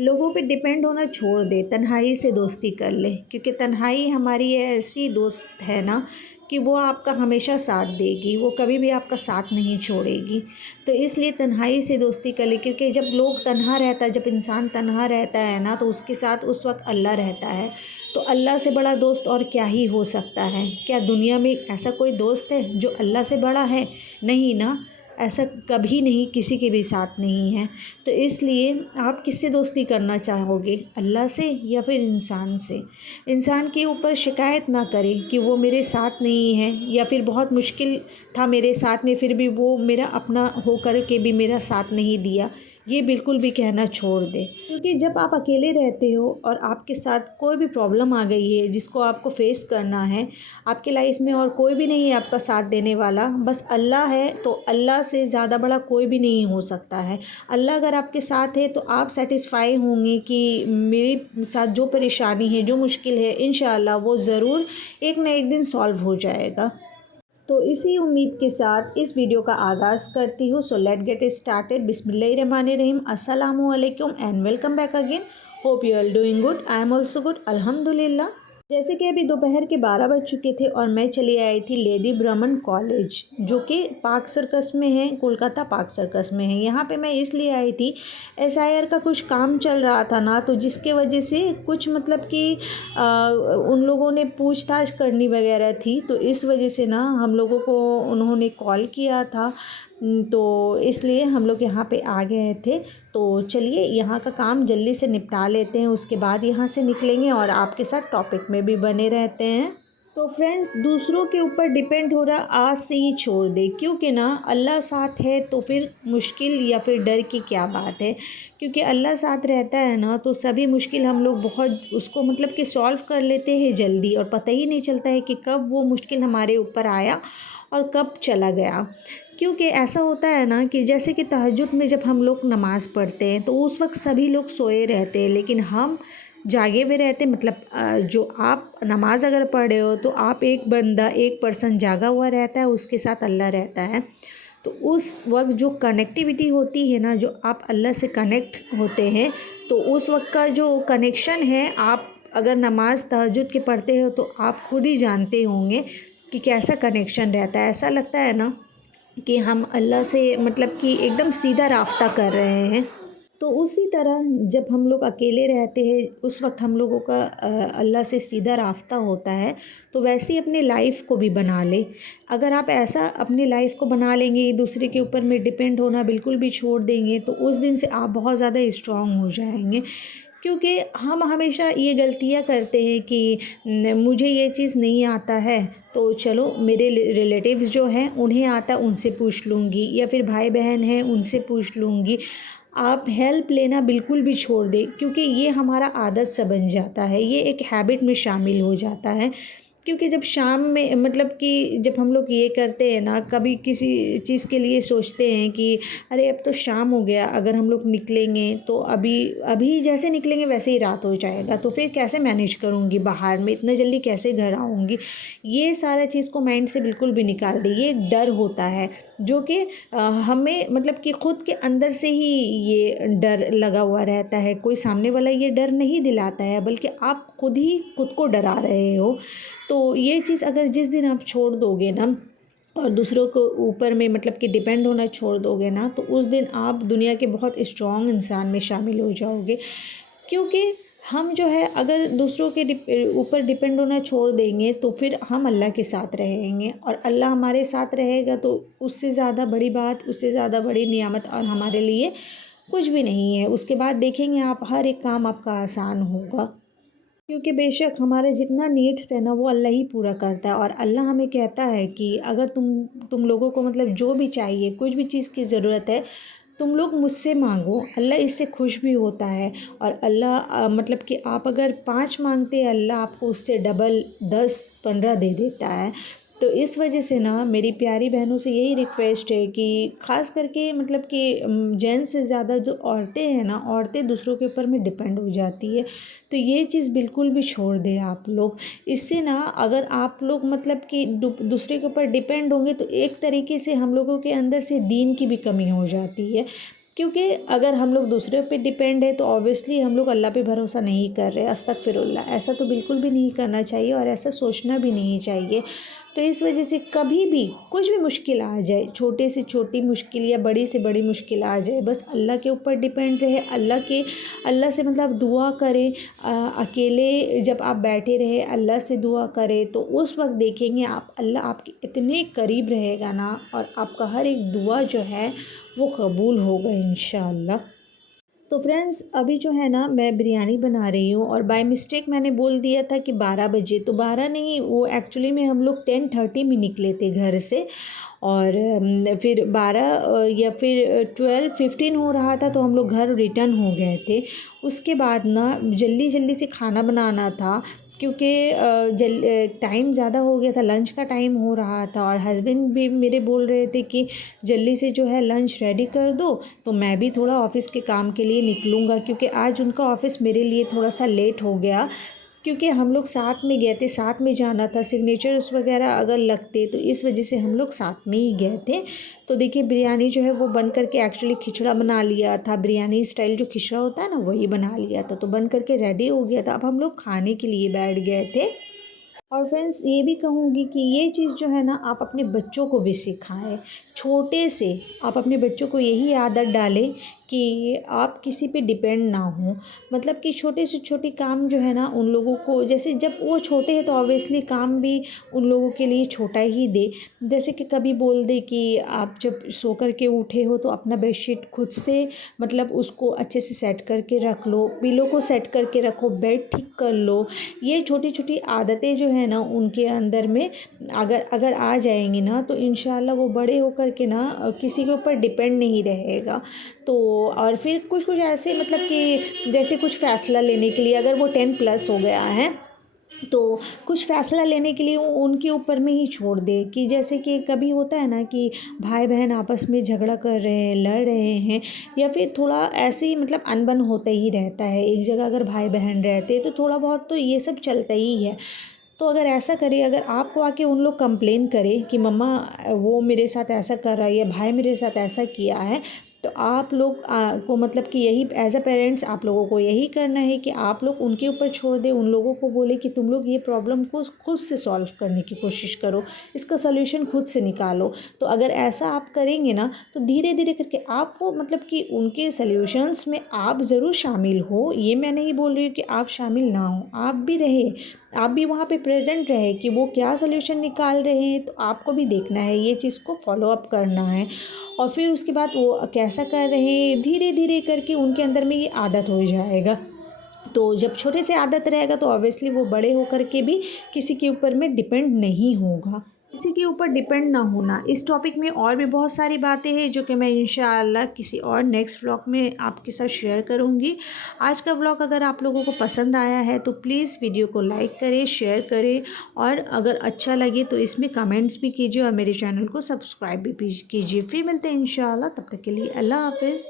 लोगों पे डिपेंड होना छोड़ दे, तन्हाई से दोस्ती कर ले, क्योंकि तन्हाई हमारी ऐसी दोस्त है ना कि वो आपका हमेशा साथ देगी, वो कभी भी आपका साथ नहीं छोड़ेगी। तो इसलिए तन्हाई से दोस्ती कर ले, क्योंकि जब लोग तन्हा रहता है, जब इंसान तन्हा रहता है ना, तो उसके साथ उस वक्त अल्लाह रहता है। तो अल्लाह से बड़ा दोस्त और क्या ही हो सकता है। क्या दुनिया में ऐसा कोई दोस्त है जो अल्लाह से बड़ा है? नहीं ना, ऐसा कभी नहीं, किसी के भी साथ नहीं है। तो इसलिए आप किससे दोस्ती करना चाहोगे, अल्लाह से या फिर इंसान से? इंसान के ऊपर शिकायत ना करें कि वो मेरे साथ नहीं है, या फिर बहुत मुश्किल था मेरे साथ में फिर भी वो मेरा अपना होकर के भी मेरा साथ नहीं दिया, ये बिल्कुल भी कहना छोड़ दें। क्योंकि जब आप अकेले रहते हो और आपके साथ कोई भी प्रॉब्लम आ गई है जिसको आपको फेस करना है, आपकी लाइफ में और कोई भी नहीं है आपका साथ देने वाला, बस अल्लाह है, तो अल्लाह से ज़्यादा बड़ा कोई भी नहीं हो सकता है। अल्लाह अगर आपके साथ है तो आप सेटिस्फाई होंगे कि मेरे साथ जो परेशानी है, जो मुश्किल है, इंशाअल्लाह वो ज़रूर एक ना एक दिन सॉल्व हो जाएगा। तो इसी उम्मीद के साथ इस वीडियो का आगाज़ करती हूँ। So let get started. बिस्मिल्लाहिर्रहमानिर्रहीम, अस्सलामु अलैकुम and welcome back again. Hope you are doing good, I am also good, अल्हम्दुलिल्लाह। जैसे कि अभी दोपहर के 12 बज चुके थे और मैं चली आई थी लेडी ब्रह्मन कॉलेज, जो कि पार्क सर्कस में है, कोलकाता पार्क सर्कस में है। यहाँ पे मैं इसलिए आई थी, एसआईआर का कुछ काम चल रहा था ना, तो जिसके वजह से कुछ मतलब कि उन लोगों ने पूछताछ करनी वगैरह थी, तो इस वजह से ना हम लोगों को उन्होंने कॉल किया था। तो इसलिए हम लोग यहाँ पे आ गए थे। तो चलिए यहाँ का काम जल्दी से निपटा लेते हैं, उसके बाद यहाँ से निकलेंगे और आपके साथ टॉपिक में भी बने रहते हैं। तो फ्रेंड्स, दूसरों के ऊपर डिपेंड हो रहा आज से ही छोड़ दे, क्योंकि ना अल्लाह साथ है तो फिर मुश्किल या फिर डर की क्या बात है। क्योंकि अल्लाह साथ रहता है ना, तो सभी मुश्किल हम लोग बहुत उसको मतलब कि सॉल्व कर लेते हैं जल्दी, और पता ही नहीं चलता है कि कब वो मुश्किल हमारे ऊपर आया और कब चला गया। क्योंकि ऐसा होता है ना कि जैसे कि तहज्जुद में जब हम लोग नमाज़ पढ़ते हैं तो उस वक्त सभी लोग सोए रहते हैं, लेकिन हम जागे हुए रहते। मतलब जो आप नमाज़ अगर पढ़ रहे हो तो आप एक बंदा, एक पर्सन जागा हुआ रहता है, उसके साथ अल्लाह रहता है। तो उस वक्त जो कनेक्टिविटी होती है ना, जो आप अल्लाह से कनेक्ट होते हैं, तो उस वक्त का जो कनेक्शन है, आप अगर नमाज तहज्जुद के पढ़ते हो तो आप खुद ही जानते होंगे कि कैसा कनेक्शन रहता है। ऐसा लगता है ना कि हम अल्लाह से मतलब कि एकदम सीधा राब्ता कर रहे हैं। तो उसी तरह जब हम लोग अकेले रहते हैं उस वक्त हम लोगों का अल्लाह से सीधा राब्ता होता है। तो वैसे ही अपनी लाइफ को भी बना ले। अगर आप ऐसा अपनी लाइफ को बना लेंगे, दूसरे के ऊपर में डिपेंड होना बिल्कुल भी छोड़ देंगे, तो उस दिन से आप बहुत ज़्यादा स्ट्रॉन्ग हो जाएंगे। क्योंकि हम हमेशा ये गलतियाँ करते हैं कि मुझे ये चीज़ नहीं आता है, तो चलो मेरे रिलेटिव्स जो हैं उन्हें आता है, उनसे पूछ लूँगी, या फिर भाई बहन हैं उनसे पूछ लूँगी। आप हेल्प लेना बिल्कुल भी छोड़ दें, क्योंकि ये हमारा आदत सा बन जाता है, ये एक हैबिट में शामिल हो जाता है। क्योंकि जब शाम में मतलब कि जब हम लोग ये करते हैं ना, कभी किसी चीज़ के लिए सोचते हैं कि अरे अब तो शाम हो गया, अगर हम लोग निकलेंगे तो अभी अभी जैसे निकलेंगे वैसे ही रात हो जाएगा, तो फिर कैसे मैनेज करूँगी, बाहर में इतने जल्दी कैसे घर आऊँगी। ये सारा चीज़ को माइंड से बिल्कुल भी निकाल दें। ये एक डर होता है जो कि हमें मतलब कि ख़ुद के अंदर से ही ये डर लगा हुआ रहता है। कोई सामने वाला ये डर नहीं दिलाता है, बल्कि आप खुद ही खुद को डरा रहे हो। तो ये चीज़ अगर जिस दिन आप छोड़ दोगे ना, और दूसरों को ऊपर में मतलब कि डिपेंड होना छोड़ दोगे ना, तो उस दिन आप दुनिया के बहुत स्ट्रॉन्ग इंसान में शामिल हो जाओगे। क्योंकि हम जो है अगर दूसरों के ऊपर डिपेंड होना छोड़ देंगे तो फिर हम अल्लाह के साथ रहेंगे, और अल्लाह हमारे साथ रहेगा तो उससे ज़्यादा बड़ी बात, उससे ज़्यादा बड़ी नियामत और हमारे लिए कुछ भी नहीं है। उसके बाद देखेंगे आप, हर एक काम आपका आसान होगा। क्योंकि बेशक हमारे जितना नीड्स है ना वो अल्लाह ही पूरा करता है, और अल्लाह हमें कहता है कि अगर तुम लोगों को मतलब जो भी चाहिए, कुछ भी चीज़ की ज़रूरत है, तुम लोग मुझसे मांगो, अल्लाह इससे खुश भी होता है। और अल्लाह मतलब कि आप अगर 5 मांगते हैं, अल्लाह आपको उससे डबल 10 15 दे देता है। तो इस वजह से ना मेरी प्यारी बहनों से यही रिक्वेस्ट है कि ख़ास करके मतलब कि जेंट्स से ज़्यादा जो औरतें हैं ना, औरतें दूसरों के ऊपर में डिपेंड हो जाती है। तो ये चीज़ बिल्कुल भी छोड़ दें आप लोग। इससे ना अगर आप लोग मतलब कि दूसरे के ऊपर डिपेंड होंगे तो एक तरीके से हम लोगों के अंदर से दीन की भी कमी हो जाती है। क्योंकि अगर हम लोग दूसरे पे डिपेंड है तो ऑब्वियसली हम लोग अल्लाह पे भरोसा नहीं कर रहे। अस्तगफिरुल्लाह, ऐसा तो बिल्कुल भी नहीं करना चाहिए और ऐसा सोचना भी नहीं चाहिए। तो इस वजह से कभी भी कुछ भी मुश्किल आ जाए, छोटे से छोटी मुश्किल या बड़ी से बड़ी मुश्किल आ जाए, बस अल्लाह के ऊपर डिपेंड रहे। अल्लाह से मतलब दुआ करें। अकेले जब आप बैठे रहे अल्लाह से दुआ करें तो उस वक्त देखेंगे आप, अल्लाह आपके इतने करीब रहेगा ना, और आपका हर एक दुआ जो है वो कबूल होगा इंशाअल्लाह। तो फ्रेंड्स अभी जो है ना मैं बिरयानी बना रही हूँ, और बाय मिस्टेक मैंने बोल दिया था कि 12 बजे, तो 12 नहीं, वो एक्चुअली में हम लोग 10:30 में निकले थे घर से, और फिर 12 या फिर 12:15 हो रहा था तो हम लोग घर रिटर्न हो गए थे। उसके बाद ना जल्दी जल्दी से खाना बनाना था, क्योंकि टाइम ज़्यादा हो गया था, लंच का टाइम हो रहा था, और हस्बैंड भी मेरे बोल रहे थे कि जल्दी से जो है लंच रेडी कर दो। तो मैं भी थोड़ा ऑफ़िस के काम के लिए निकलूँगा, क्योंकि आज उनका ऑफ़िस मेरे लिए थोड़ा सा लेट हो गया, क्योंकि हम लोग साथ में गए थे, साथ में जाना था, सिग्नेचर्स वगैरह अगर लगते तो इस वजह से हम लोग साथ में ही गए थे। तो देखिए बिरयानी जो है वो बन करके, एक्चुअली खिचड़ा बना लिया था, बिरयानी स्टाइल जो खिचड़ा होता है ना वही बना लिया था, तो बन करके रेडी हो गया था। अब हम लोग खाने के लिए बैठ गए थे। और फ्रेंड्स ये भी कहूँगी कि ये चीज़ जो है ना आप अपने बच्चों को भी सिखाएं। छोटे से आप अपने बच्चों को यही आदत डालें कि आप किसी पे डिपेंड ना हो। मतलब कि छोटे से छोटे काम जो है ना उन लोगों को, जैसे जब वो छोटे हैं तो ऑब्वियसली काम भी उन लोगों के लिए छोटा ही दे। जैसे कि कभी बोल दे कि आप जब सो कर के उठे हो तो अपना बेडशीट खुद से मतलब उसको अच्छे से सेट करके रख लो, पिलो को सेट करके रखो, बेड ठीक कर लो। ये छोटी छोटी आदतें जो है ना उनके अंदर में अगर अगर आ जाएंगी ना तो इंशाल्लाह वो बड़े होकर के ना किसी के ऊपर डिपेंड नहीं रहेगा। तो और फिर कुछ कुछ ऐसे मतलब कि जैसे कुछ फ़ैसला लेने के लिए, अगर वो 10+ हो गया है तो कुछ फ़ैसला लेने के लिए वो उनके ऊपर में ही छोड़ दे। कि जैसे कि कभी होता है ना कि भाई बहन आपस में झगड़ा कर रहे हैं, लड़ रहे हैं, या फिर थोड़ा ऐसे ही मतलब अनबन होता ही रहता है। एक जगह अगर भाई बहन रहते हैं तो थोड़ा बहुत तो ये सब चलता ही है। तो अगर ऐसा करे, अगर आपको आके उन लोग कंप्लेन करें कि मम्मा वो मेरे साथ ऐसा कर रहा है या भाई मेरे साथ ऐसा किया है, तो आप लोग को मतलब कि यही एज अ पेरेंट्स आप लोगों को यही करना है कि आप लोग उनके ऊपर छोड़ दें। उन लोगों को बोले कि तुम लोग ये प्रॉब्लम को खुद से सॉल्व करने की कोशिश करो, इसका सलूशन खुद से निकालो। तो अगर ऐसा आप करेंगे ना तो धीरे धीरे करके आपको मतलब कि उनके सल्यूशंस में आप ज़रूर शामिल हो। ये मैं नहीं बोल रही हूँ कि आप शामिल ना हो, आप भी रहे, आप भी वहाँ पे प्रेजेंट रहे कि वो क्या सलूशन निकाल रहे हैं, तो आपको भी देखना है, ये चीज़ को फॉलो अप करना है। और फिर उसके बाद वो कैसा कर रहे हैं धीरे धीरे करके उनके अंदर में ये आदत हो जाएगा। तो जब छोटे से आदत रहेगा तो ऑब्वियसली वो बड़े होकर के भी किसी के ऊपर में डिपेंड नहीं होगा। किसी के ऊपर डिपेंड ना होना, इस टॉपिक में और भी बहुत सारी बातें हैं जो कि मैं इंशाअल्लाह किसी और नेक्स्ट व्लॉग में आपके साथ शेयर करूंगी। आज का व्लॉग अगर आप लोगों को पसंद आया है तो प्लीज़ वीडियो को लाइक करें, शेयर करें, और अगर अच्छा लगे तो इसमें कमेंट्स भी कीजिए और मेरे चैनल को सब्सक्राइब भी कीजिए। फिर मिलते हैं इंशाअल्लाह, तब तक के लिए अल्लाह हाफिज़।